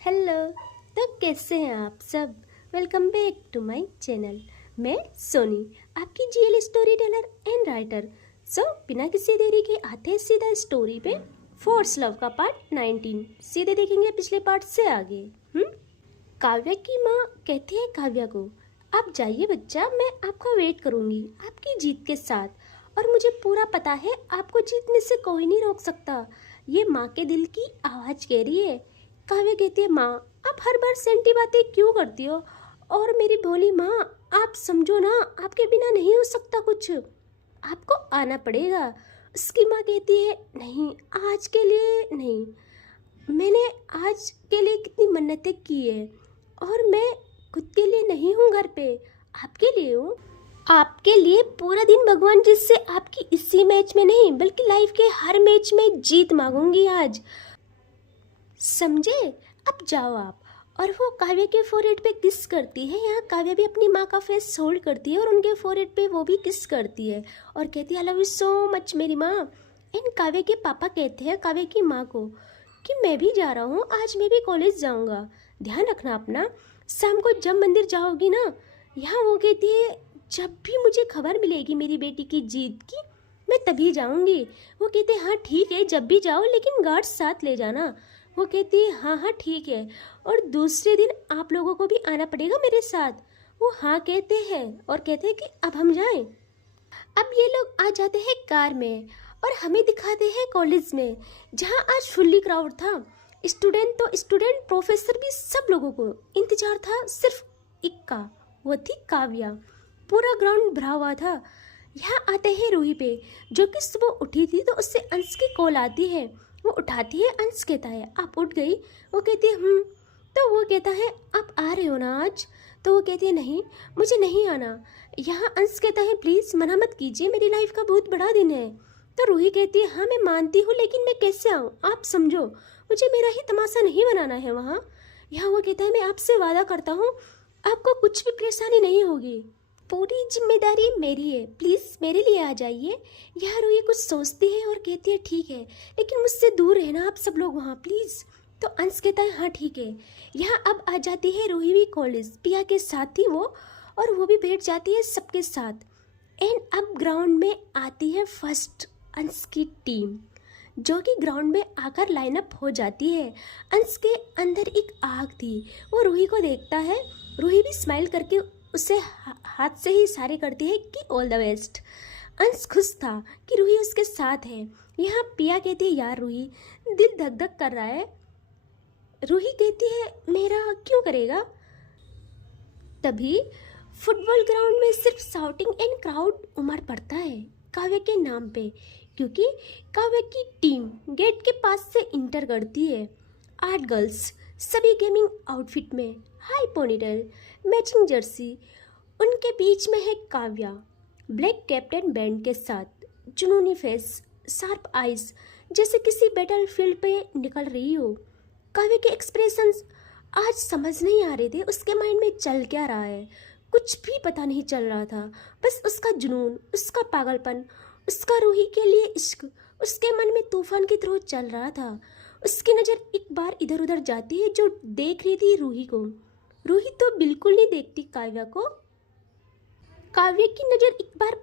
Hello. तो कैसे हैं आप सब? Welcome back to my channel. मैं सोनी, आपकी GL story teller and writer. So बिना किसी देरी के आते हैं सीधा स्टोरी पे। फोर्स लव का पार्ट 19 सीधे देखेंगे पिछले पार्ट से आगे। काव्या की माँ कहती है काव्या को, आप जाइए बच्चा, मैं आपका वेट करूंगी आपकी जीत के साथ। और मुझे पूरा पता है आपको जीतने से कोई नहीं रोक सकता। ये माँ के दिल की आवाज़ कह रही है। काव्या कहती है, माँ आप हर बार सेंटी बातें क्यों करती हो? और मेरी भोली माँ, आप समझो ना, आपके बिना नहीं हो सकता कुछ, आपको आना पड़ेगा। उसकी माँ कहती है, नहीं आज के लिए नहीं, मैंने आज के लिए कितनी मन्नतें की है और मैं खुद के लिए नहीं हूँ घर पे, आपके लिए हूँ। आपके लिए पूरा दिन भगवान जिससे आपकी इसी मैच में नहीं बल्कि लाइफ के हर मैच में जीत मांगूंगी आज, समझे? अब जाओ आप। और वो काव्या के फोरहेड पे किस करती है। यहाँ काव्या भी अपनी माँ का फेस होल्ड करती है और उनके फोरहेड पे वो भी किस करती है और कहती है, I love you so much मेरी माँ। एंड काव्या के पापा कहते हैं काव्या की माँ को कि मैं भी जा रहा हूँ, आज मैं भी कॉलेज जाऊँगा, ध्यान रखना अपना, शाम को जब मंदिर जाओगी ना। यहाँ वो कहती है, जब भी मुझे खबर मिलेगी मेरी बेटी की जीत की मैं तभी जाऊँगी। वो कहते हैं, हाँ ठीक है, जब भी जाओ लेकिन गार्ड्स साथ ले जाना। वो कहती है, हाँ हाँ ठीक है, और दूसरे दिन आप लोगों को भी आना पड़ेगा मेरे साथ। वो हाँ कहते हैं और कहते हैं कि अब हम जाएं। अब ये लोग आ जाते हैं कार में और हमें दिखाते हैं कॉलेज में, जहाँ आज फुल्ली क्राउड था। स्टूडेंट तो स्टूडेंट, प्रोफेसर भी, सब लोगों को इंतजार था सिर्फ एक का, वो थी काव्या। पूरा ग्राउंड भरा हुआ था। यहाँ आते हैं रूही पे, जो कि सुबह उठी थी तो उससे अंश की कॉल आती है। वो उठाती है, अंश कहता है, आप उठ गई? वो कहती है तो वो कहता है, आप आ रहे हो ना आज? तो वो कहती है, नहीं मुझे नहीं आना। यहाँ अंश कहता है, प्लीज़ मना मत कीजिए, मेरी लाइफ का बहुत बड़ा दिन है। तो रूही कहती है, हाँ मैं मानती हूँ, लेकिन मैं कैसे आऊँ, आप समझो, मुझे मेरा ही तमाशा नहीं बनाना है वहाँ। यहाँ वो कहता है, मैं आपसे वादा करता हूँ आपको कुछ भी परेशानी नहीं होगी, पूरी जिम्मेदारी मेरी है, प्लीज़ मेरे लिए आ जाइए। यहाँ रूही कुछ सोचती है और कहती है, ठीक है लेकिन मुझसे दूर रहना आप सब लोग वहाँ प्लीज़। तो अंश कहता है, हाँ ठीक है। यहाँ अब आ जाती है रूही भी कॉलेज, पिया के साथ ही वो, और वो भी बैठ जाती है सबके साथ। एंड अब ग्राउंड में आती है फर्स्ट अंश की टीम, जो कि ग्राउंड में आकर लाइनअप हो जाती है। अंश के अंदर एक आग थी, वो रूही को देखता है, रूही भी स्माइल करके उसे हाथ से ही इशारे करती है कि ऑल द बेस्ट। अंश खुश था कि रूही उसके साथ है। यहाँ पिया कहती है, यार रूही दिल धक धक कर रहा है। रूही कहती है, मेरा क्यों करेगा? तभी फुटबॉल ग्राउंड में सिर्फ शाउटिंग एंड क्राउड उमड़ पड़ता है काव्या के नाम पे, क्योंकि काव्या की टीम गेट के पास से इंटर करती है। 8 गर्ल्स, सभी गेमिंग आउटफिट में, हाई पोनीटेल, मैचिंग जर्सी। उनके बीच में है काव्या, ब्लैक कैप्टन बैंड के साथ, जुनूनी फेस, शार्प आइज, जैसे किसी बैटल फील्ड पे निकल रही हो। काव्या के एक्सप्रेशंस आज समझ नहीं आ रहे थे उसके माइंड में चल क्या रहा है, कुछ भी पता नहीं चल रहा था। बस उसका जुनून, उसका पागलपन, उसका रूही के लिए इश्क उसके मन में तूफान की तरह चल रहा था। उसकी नज़र एक बार इधर उधर जाती है, जो देख रही थी रूही को। रूही तो बिल्कुल नहीं देखती काव्या को। काव्या की नज़र एक बार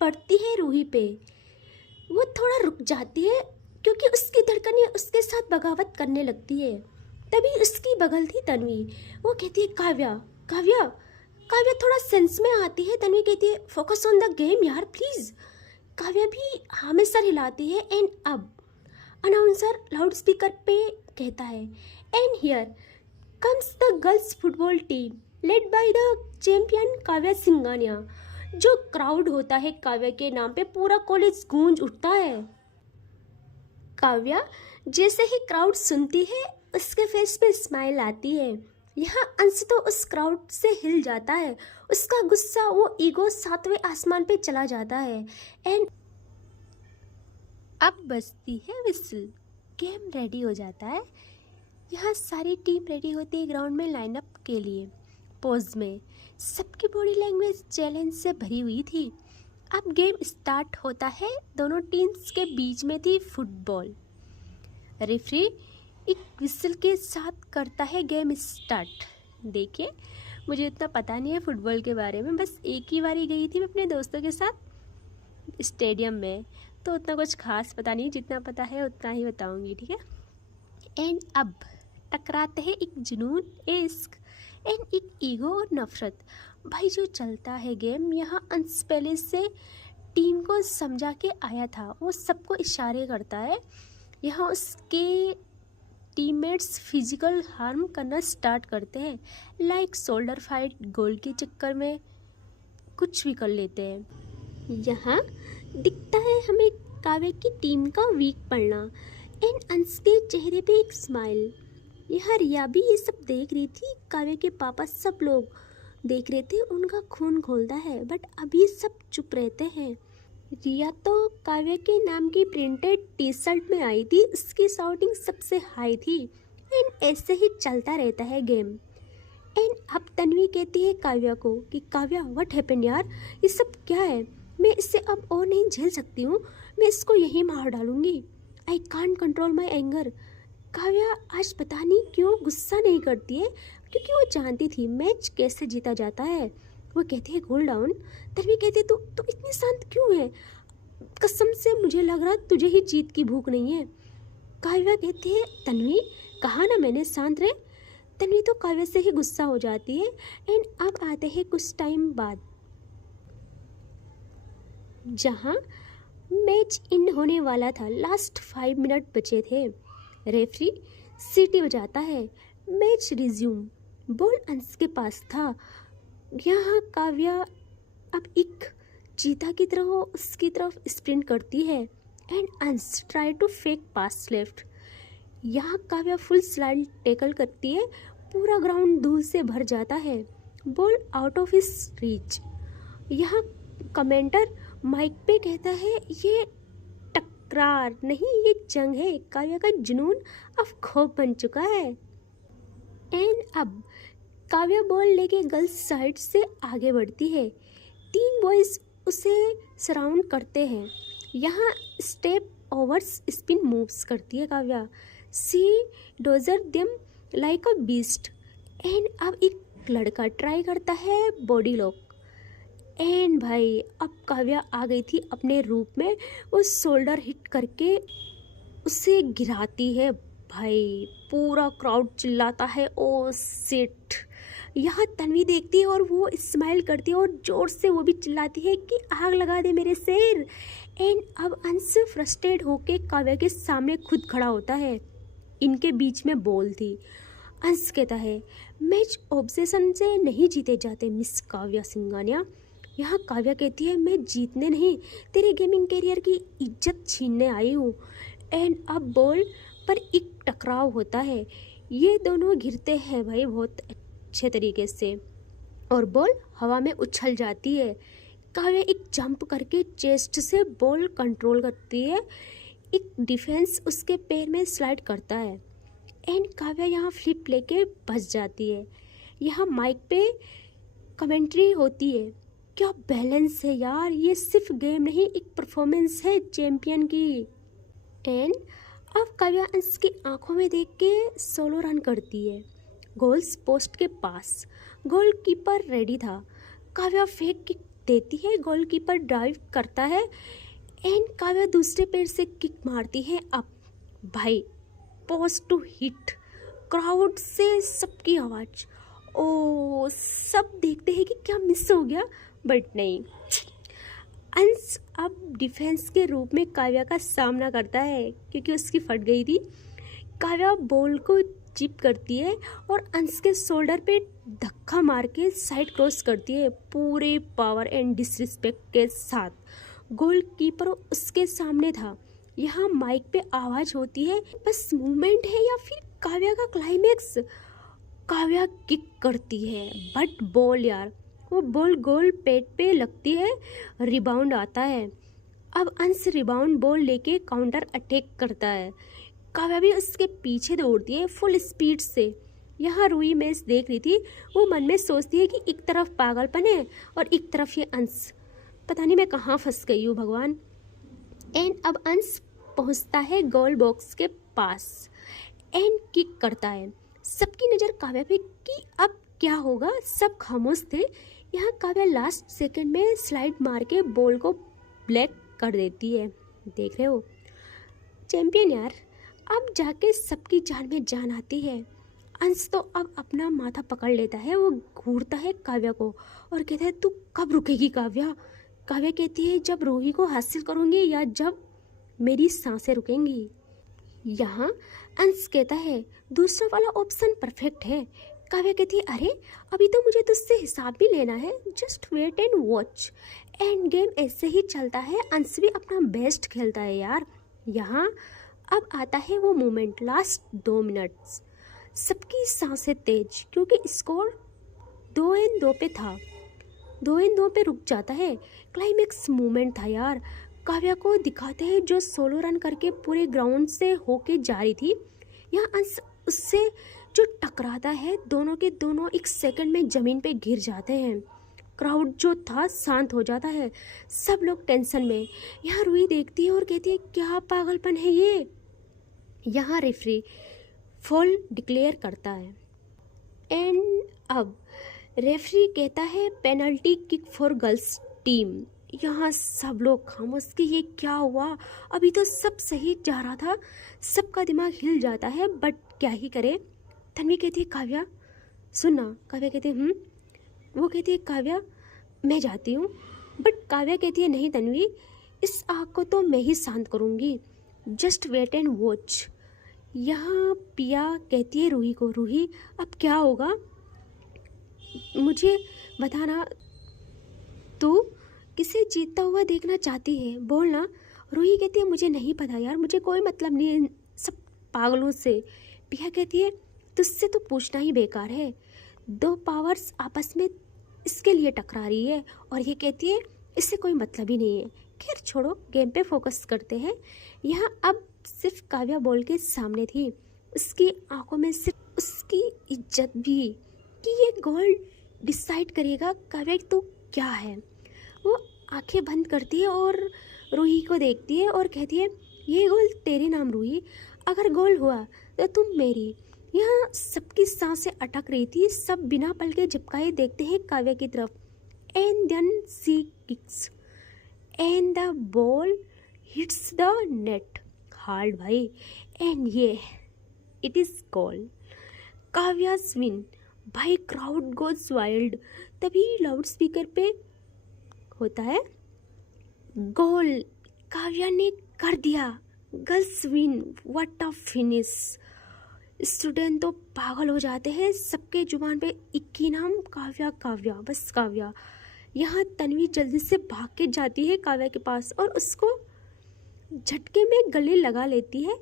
पड़ती है रूही पे, वो थोड़ा रुक जाती है क्योंकि उसकी धड़कनें उसके साथ बगावत करने लगती है। तभी उसकी बगल थी तन्वी। वो कहती है, काव्या काव्या काव्या थोड़ा सेंस में आती है। तन्वी कहती है, फोकस ऑन द गेम यार प्लीज़। काव्या भी हाँ में सर हिलाती है। एंड अब अनाउंसर लाउड स्पीकर पे कहता है, and here comes the girls football team led by the champion Kavya Singhania. जो क्राउड होता है काव्या के नाम पे, पूरा कॉलेज गूंज उठता है। काव्या जैसे ही क्राउड सुनती है, उसके फेस पे स्माइल आती है। यहाँ अंश तो उस क्राउड से हिल जाता है, उसका गुस्सा, वो ईगो 7वें आसमान पे चला जाता है। एंड अब बजती है विसल, गेम रेडी हो जाता है। यहाँ सारी टीम रेडी होती है ग्राउंड में लाइनअप के लिए। पोज में सबकी बॉडी लैंग्वेज चैलेंज से भरी हुई थी। अब गेम स्टार्ट होता है। दोनों टीम्स के बीच में थी फुटबॉल। रेफरी एक विसल के साथ करता है गेम स्टार्ट। देखिए, मुझे इतना पता नहीं है फुटबॉल के बारे में, बस एक ही बारी गई थी मैं अपने दोस्तों के साथ स्टेडियम में, तो उतना कुछ खास पता नहीं, जितना पता है उतना ही बताऊंगी, ठीक है। एंड अब टकराते हैं एक जुनून, इश्क एंड एक ईगो और नफरत। भाई जो चलता है गेम, यहाँ अंश पहले से टीम को समझा के आया था, वो सबको इशारे करता है। यहाँ उसके टीममेट्स फिजिकल हार्म करना स्टार्ट करते हैं, लाइक शोल्डर फाइट, गोल के चक्कर में कुछ भी कर लेते हैं। यहाँ दिखता है हमें काव्य की टीम का वीक पड़ना एंड अंश के चेहरे पे एक स्माइल। यहाँ रिया भी ये सब देख रही थी, काव्य के पापा सब लोग देख रहे थे, उनका खून खौलता है, बट अभी सब चुप रहते हैं। रिया तो काव्य के नाम की प्रिंटेड टी शर्ट में आई थी, उसकी शाउटिंग सबसे हाई थी एंड ऐसे ही चलता रहता है गेम। एंड अब तन्वी कहती है काव्या को कि काव्या व्हाट हैपेंड यार, ये सब क्या है, मैं इससे अब और नहीं झेल सकती हूँ, मैं इसको यहीं मार डालूंगी। I can't control my anger. Kavya आज पता नहीं क्यों गुस्सा नहीं करती है, क्योंकि वो जानती थी मैच कैसे जीता जाता है। वो कहती है कूल डाउन। तन्वी कहती है तू इतनी शांत क्यों है, कसम से मुझे लग रहा तुझे ही जीत की भूख नहीं है। काव्या कहती है तन्वी कहा ना मैंने शांत रहे। तन्वी तो काव्या से ही गुस्सा हो जाती है। एंड अब आते हैं कुछ टाइम बाद, जहाँ मैच इन होने वाला था, लास्ट 5 मिनट बचे थे। रेफरी सीटी बजाता है, मैच रिज्यूम। बॉल अंश के पास था। यहाँ काव्या अब एक चीता की तरह उसकी तरफ स्प्रिंट करती है and Ansh try to fake pass left. यहाँ काव्या फुल स्लाइड टैकल करती है, पूरा ग्राउंड धूल से भर जाता है, ball out of his reach. यहाँ कमेंटर माइक पे कहता है ये टकरार नहीं, ये जंग है। काव्या का जुनून अब खौफ बन चुका है। एंड अब काव्या बॉल लेके गर्ल्स साइड से आगे बढ़ती है, 3 बॉयज उसे सराउंड करते हैं। यहाँ स्टेप ओवर्स स्पिन मूव्स करती है Kavya, she dodges them like a beast. And अब एक लड़का ट्राई करता है बॉडी लॉक। एंड भाई अब काव्या आ गई थी अपने रूप में, वो शोल्डर हिट करके उसे गिराती है। भाई पूरा क्राउड चिल्लाता है ओ शिट। यहाँ तन्वी देखती है और वो स्माइल करती है और जोर से वो भी चिल्लाती है कि आग लगा दे मेरे शेर। एंड अब अंश फ्रस्ट्रेट होके काव्या के सामने खुद खड़ा होता है, इनके बीच में बॉल थी। अंश कहता है मैच ऑब्सेशन से नहीं जीते जाते मिस काव्या सिंघानिया। यहाँ काव्या कहती है मैं जीतने नहीं, तेरे गेमिंग करियर की इज्जत छीनने आई हूँ। एंड अब बॉल पर एक टकराव होता है, ये दोनों गिरते हैं भाई बहुत अच्छे तरीके से और बॉल हवा में उछल जाती है। काव्या एक जंप करके चेस्ट से बॉल कंट्रोल करती है, एक डिफेंस उसके पैर में स्लाइड करता है एंड काव्या यहाँ फ्लिप लेके बच जाती है। यहाँ माइक पे कमेंट्री होती है, क्या बैलेंस है यार, ये सिर्फ गेम नहीं एक परफॉर्मेंस है चैंपियन की। एंड अब काव्या अंश की आंखों में देख के सोलो रन करती है, गोल्स पोस्ट के पास। गोलकीपर रेडी था, काव्या फेंक किक देती है, गोलकीपर डाइव करता है एंड काव्या दूसरे पैर से किक मारती है अप। भाई पोस्ट टू हिट, क्राउड से सबकी आवाज़, ओ सब देखते हैं कि क्या मिस हो गया, बट नहीं। अंश अब डिफेंस के रूप में काव्या का सामना करता है क्योंकि उसकी फट गई थी। काव्या बॉल को चिप करती है और अंश के शोल्डर पे धक्का मार के साइड क्रॉस करती है पूरे पावर एंड डिसरिस्पेक्ट के साथ। गोलकीपर उसके सामने था। यहाँ माइक पे आवाज़ होती है बस मूवमेंट है या फिर काव्या का क्लाइमैक्स। काव्या किक करती है बट बॉल यार, वो बॉल गोल पेट पे लगती है, रिबाउंड आता है। अब अंश रिबाउंड बॉल लेके काउंटर अटैक करता है, काव्या भी उसके पीछे दौड़ती है फुल स्पीड से। यहाँ रूही मैच देख रही थी, वो मन में सोचती है कि एक तरफ पागलपन है और एक तरफ ये अंश, पता नहीं मैं कहाँ फंस गई हूँ भगवान। एंड अब अंश पहुँचता है गोल बॉक्स के पास एंड किक करता है। सबकी नज़र काव्या पे कि अब क्या होगा। सब खामोश थे। यहाँ काव्या लास्ट सेकंड में स्लाइड मार के बॉल को ब्लैक कर देती है। देख रहे हो चैंपियन यार। अब जाके सबकी जान में जान आती है। अंश तो अब अपना माथा पकड़ लेता है। वो घूरता है काव्या को और कहता है तू कब रुकेगी काव्या। काव्या कहती है जब रूही को हासिल करूँगी या जब मेरी सांसें रुकेंगी। यहाँ अंश कहता है दूसरा वाला ऑप्शन परफेक्ट है। काव्या कहती है अरे अभी तो मुझे तुझसे हिसाब भी लेना है, just wait and watch. And game ऐसे ही चलता है। अंश भी अपना बेस्ट खेलता है यार। यहाँ अब आता है वो मोमेंट, लास्ट 2 मिनट्स। सबकी सांसें तेज क्योंकि स्कोर 2-2 पे था। 2-2 पे रुक जाता है। क्लाइमेक्स मोमेंट था यार। काव्या को दिखाते हैं जो सोलो रन करके पूरे ग्राउंड से होके जा रही थी। यहाँ अंश उससे जो टकराता है, दोनों के दोनों एक सेकंड में ज़मीन पे गिर जाते हैं। क्राउड जो था शांत हो जाता है। सब लोग टेंशन में। यहाँ रूही देखती है और कहती है क्या पागलपन है ये। यहाँ रेफरी फॉल डिक्लेयर करता है एंड अब रेफरी कहता है penalty kick for girls team. यहाँ सब लोग खामोश कि ये क्या हुआ। अभी तो सब सही जा रहा था। सबका दिमाग हिल जाता है बट क्या ही करे। तन्वी कहती है काव्या सुनना। काव्या कहती है वो कहती है काव्या मैं जाती हूँ। बट काव्या कहती है नहीं तन्वी, इस आग को तो मैं ही शांत करूँगी, जस्ट वेट एंड वॉच। यहाँ पिया कहती है रूही को रूही अब क्या होगा मुझे बताना, तू किसे जीतता हुआ देखना चाहती है बोलना। रूही कहती है मुझे नहीं पता यार, मुझे कोई मतलब नहीं इन सब पागलों से। पिया कहती है तुझसे तो पूछना ही बेकार है। 2 पावर्स आपस में इसके लिए टकरा रही है और ये कहती है इससे कोई मतलब ही नहीं है। खैर छोड़ो, गेम पे फोकस करते हैं। यहाँ अब सिर्फ काव्या बॉल के सामने थी। उसकी आंखों में सिर्फ उसकी इज्जत भी कि ये गोल डिसाइड करेगा काव्या तो क्या है। वो आंखें बंद करती है और रूही को देखती है और कहती है ये गोल तेरे नाम रूही, अगर गोल हुआ तो तुम मेरी। यहाँ सबकी सांसें अटक रही थी। सब बिना पल के झपकाए देखते हैं काव्या की तरफ। And then she kicks and the ball hits the net hard भाई। एंड ये it is goal, Kavya's win भाई। Crowd goes wild. तभी लाउड स्पीकर पे होता है गोल, काव्या ने कर दिया, girls win, what a finish. Student तो पागल हो जाते हैं। सबके जुबान पे एक ही नाम काव्या काव्या, बस काव्या। यहाँ तन्वी जल्दी से भाग के जाती है काव्या के पास और उसको झटके में गले लगा लेती है।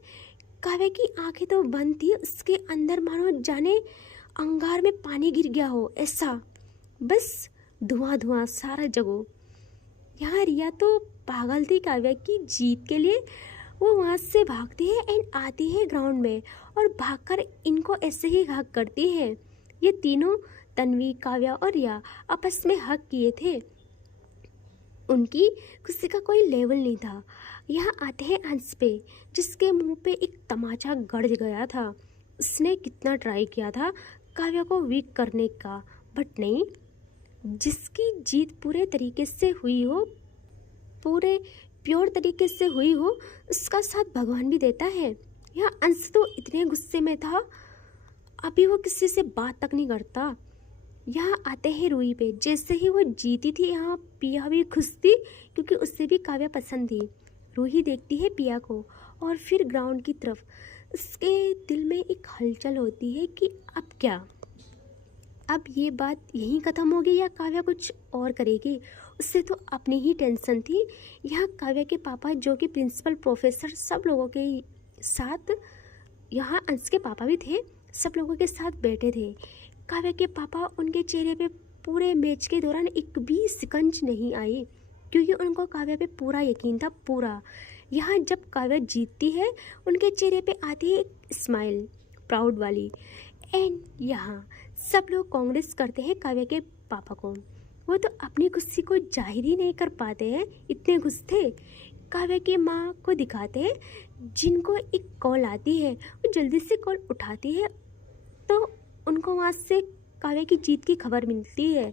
काव्या की आंखें तो बंद थी, उसके अंदर मानो जाने अंगार में पानी गिर गया हो ऐसा, बस धुआं धुआं सारा जगह। यहाँ रिया तो पागल थी काव्या की जीत के लिए। वो वहाँ से भागती है एंड आती है ग्राउंड में और भागकर इनको ऐसे ही हक करती है। ये तीनों तन्वी, काव्या और रिया आपस में हक किए थे। उनकी खुशी का कोई लेवल नहीं था। यहाँ आते हैं अंश पे, जिसके मुंह पे एक तमाचा गड़ गया था। उसने कितना ट्राई किया था काव्या को वीक करने का, बट नहीं। जिसकी जीत पूरे तरीके से हुई हो, पूरे प्योर तरीके से हुई हो, उसका साथ भगवान भी देता है। यहाँ अंश तो इतने गुस्से में था, अभी वो किसी से बात तक नहीं करता। यहाँ आते हैं रूही पे। जैसे ही वो जीती थी, यहाँ पिया भी खुश थी क्योंकि उससे भी काव्या पसंद थी। रूही देखती है पिया को और फिर ग्राउंड की तरफ। उसके दिल में एक हलचल होती है कि अब क्या, अब ये बात यहीं ख़त्म होगी या काव्या कुछ और करेगी। उससे तो अपनी ही टेंशन थी। यहाँ काव्या के पापा जो कि प्रिंसिपल, प्रोफेसर, सब लोगों के साथ, यहाँ अंश के पापा भी थे, सब लोगों के साथ बैठे थे। काव्या के पापा, उनके चेहरे पे पूरे मैच के दौरान एक भी सिकंज नहीं आई क्योंकि उनको काव्या पे पूरा यकीन था, पूरा। यहाँ जब काव्या जीतती है, उनके चेहरे पे आती है एक स्माइल प्राउड वाली। एंड यहाँ सब लोग कांग्रेस करते हैं काव्या के पापा को। वो तो अपनी खुशी को जाहिर ही नहीं कर पाते हैं, इतने खुश थे। काव्या की माँ को दिखाते हैं जिनको एक कॉल आती है वो जल्दी से कॉल उठाती है, तो उनको वहाँ से काव्या की जीत की खबर मिलती है।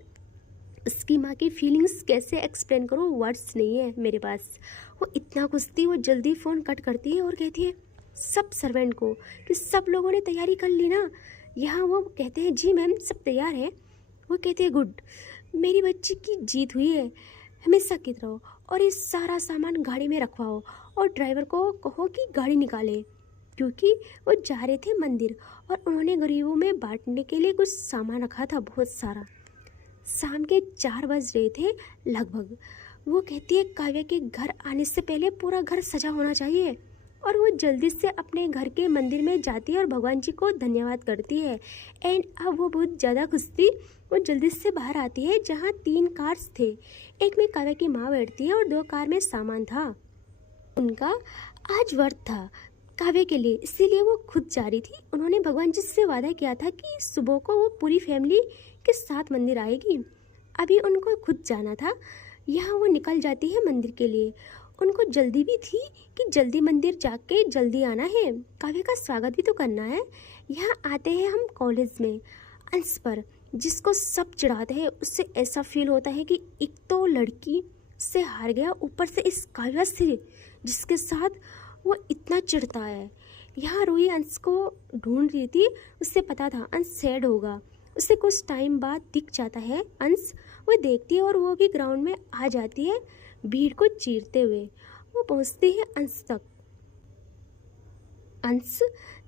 उसकी माँ की फीलिंग्स कैसे एक्सप्लेन करूँ, वर्ड्स नहीं है मेरे पास। वो इतना गुस्सी, वो जल्दी फ़ोन कट करती है और कहती है सब सर्वेंट को कि सब लोगों ने तैयारी कर ली ना। यहाँ वो कहते हैं जी मैम सब तैयार है। वो कहते हैं गुड, मेरी बच्ची की जीत हुई है, हमेशा की तरह, और ये सारा सामान गाड़ी में रखवाओ और ड्राइवर को कहो कि गाड़ी निकाले, क्योंकि वो जा रहे थे मंदिर और उन्होंने गरीबों में बांटने के लिए कुछ सामान रखा था बहुत सारा। शाम के 4 बज रहे थे लगभग। वो कहती है काव्या के घर आने से पहले पूरा घर सजा होना चाहिए, और वो जल्दी से अपने घर के मंदिर में जाती है और भगवान जी को धन्यवाद करती है। एंड अब वो बहुत ज़्यादा खुश थी। वो जल्दी से बाहर आती है जहाँ 3 कार्स थे। एक में काव्या की माँ बैठती है और 2 कार में सामान था। उनका आज व्रत था काव्या के लिए, इसीलिए वो खुद जा रही थी। उन्होंने भगवान जी से वादा किया था कि सुबह को वो पूरी फैमिली के साथ मंदिर आएगी। अभी उनको खुद जाना था। यहाँ वो निकल जाती है मंदिर के लिए। उनको जल्दी भी थी कि जल्दी मंदिर जाके जल्दी आना है, काव्या का स्वागत भी तो करना है। यहाँ आते हैं हम कॉलेज में। अंश पर, जिसको सब चिढ़ाते हैं, उससे ऐसा फील होता है कि एक तो लड़की से हार गया, ऊपर से इस काव्या से जिसके साथ वो इतना चिढ़ता है। यहाँ रूही अंश को ढूंढ रही थी, उससे पता था अंश सैड होगा। उसे कुछ टाइम बाद दिख जाता है अंश। वो देखती है और वो भी ग्राउंड में आ जाती है भीड़ को चीरते हुए। वो पहुंचती है अंश तक। अंश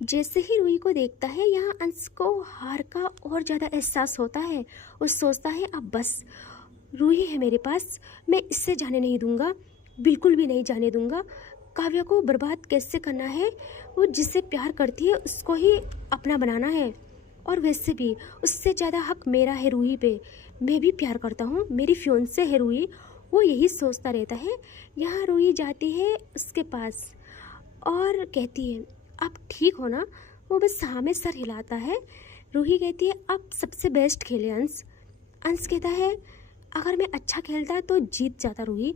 जैसे ही रूही को देखता है, यहाँ अंश को हार का और ज़्यादा एहसास होता है। वो सोचता है अब बस रूही है मेरे पास, मैं इससे जाने नहीं दूंगा, बिल्कुल भी नहीं जाने दूंगा। काव्या को बर्बाद कैसे करना है, वो जिससे प्यार करती है उसको ही अपना बनाना है। और वैसे भी उससे ज़्यादा हक मेरा है रूही पे, मैं भी प्यार करता हूँ, मेरी फियोंसे है रूही। वो यही सोचता रहता है। यहाँ रूही जाती है उसके पास और कहती है आप ठीक हो ना। वो बस हाँ में सर हिलाता है। रूही कहती है आप सबसे बेस्ट खेले अंश। अंश कहता है अगर मैं अच्छा खेलता तो जीत जाता रूही।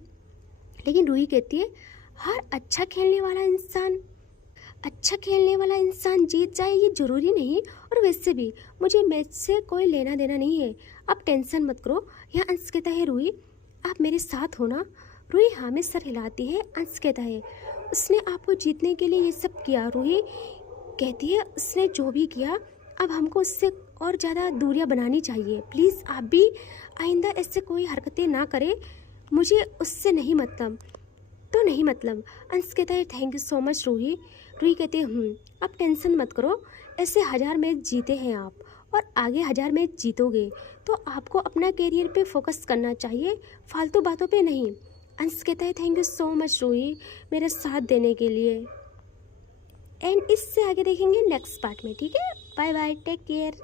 लेकिन रूही कहती है हर अच्छा खेलने वाला इंसान जीत जाए ये ज़रूरी नहीं, और वैसे भी मुझे मैच से कोई लेना देना नहीं है, आप टेंशन मत करो। यहाँ अंश कहता है रूही आप मेरे साथ हो ना। रूही हाँ में सर हिलाती है। अंश कहता है उसने आपको जीतने के लिए ये सब किया। रूही कहती है उसने जो भी किया, अब हमको उससे और ज़्यादा दूरियां बनानी चाहिए। प्लीज़ आप भी आइंदा ऐसे कोई हरकतें ना करें, मुझे उससे नहीं मतलब तो नहीं मतलब। अंश कहता है thank you so much Ruhi. Ruhi कहती है आप टेंशन मत करो, ऐसे 1000 मैच जीते हैं आप और आगे 1000 मैच जीतोगे, तो आपको अपना करियर पे फोकस करना चाहिए, फालतू बातों पे नहीं। अंश कहता है thank you so much Ruhi मेरा साथ देने के लिए। एंड इससे आगे देखेंगे नेक्स्ट पार्ट में, ठीक है। Bye bye, take care.